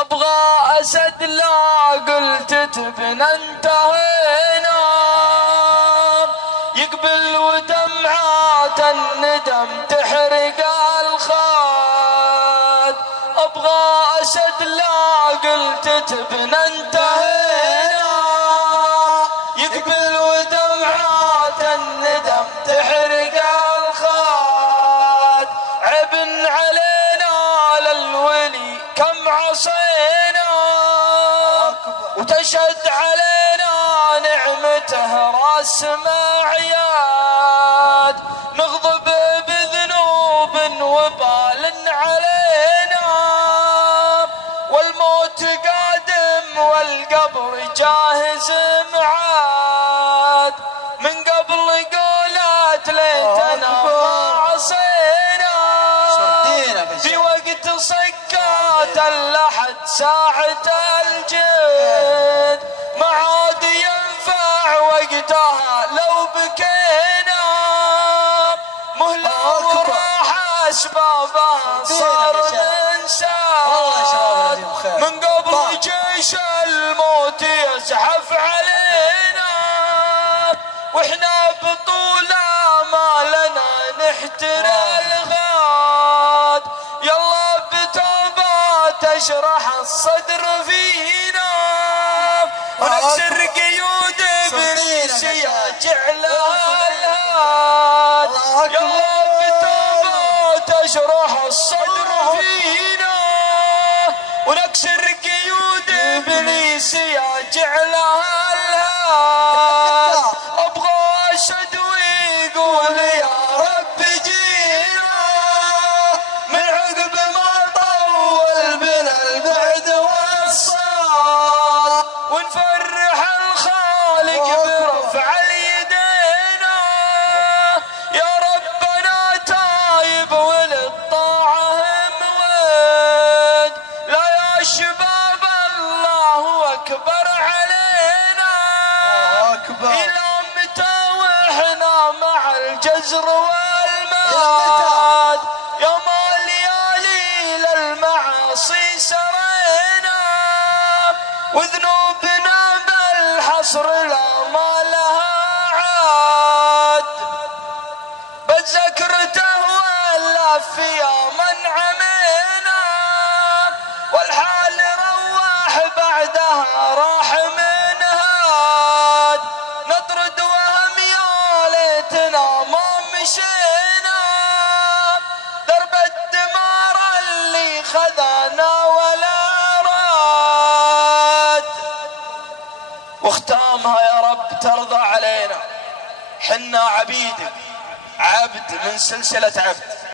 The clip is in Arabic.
ابغى اسد لا قلت تبنى انتهينا، يقبل ودمعات الندم تحرق الخد. ابغى اسد لا قلت تبنى انتهينا، يقبل ودمعات الندم تحرق الخد. عب علينا للولي كم عصينا، وتشهد علينا نعمته راس معياد. نغضب بذنوب وبال علينا، والموت قادم والقبر جاهز معاد. من قبل قولات ليتنا ما عصينا، في وقت صكات اللحد ساعة الجد. ما عاد ينفع وقتها لو بكينا، مهلة وراح اسبابها صار ننسى. من قبل جيش الموت يزحف علينا، واحنا بطول ما لنا نحترى الغاد. يلا بتوبة تشرح الصدر فينا، ونكسر قيود ابليس ياجع لها الهاد. يلا بتوبة تشرح الصدر فينا، ونكسر قيود ابليس ياجع لها الهاد. ابغى اشهد ويقول يا رب جينا، من عقب ما طول بنا البعد والصال. ونفرح الخالق برفع اليدينا، يا ربنا تايب وللطاعة موعد. لا يا شباب الله اكبر علينا، الى متى واحنا مع الجزر والماد. يا ما ليالي للمعاصي سرينا، وذنوبنا بالحصر لا ما لها عاد. بتذكرته واللف يا من عمينا، والحال روح بعدها راح من هاد. نطرد وهم يا ليتنا ما مشينا، درب الدمار اللي خذانا ولا راد. واختامها يا رب ترضى علينا، حنا عبيدك، عبد من سلسلة عبد.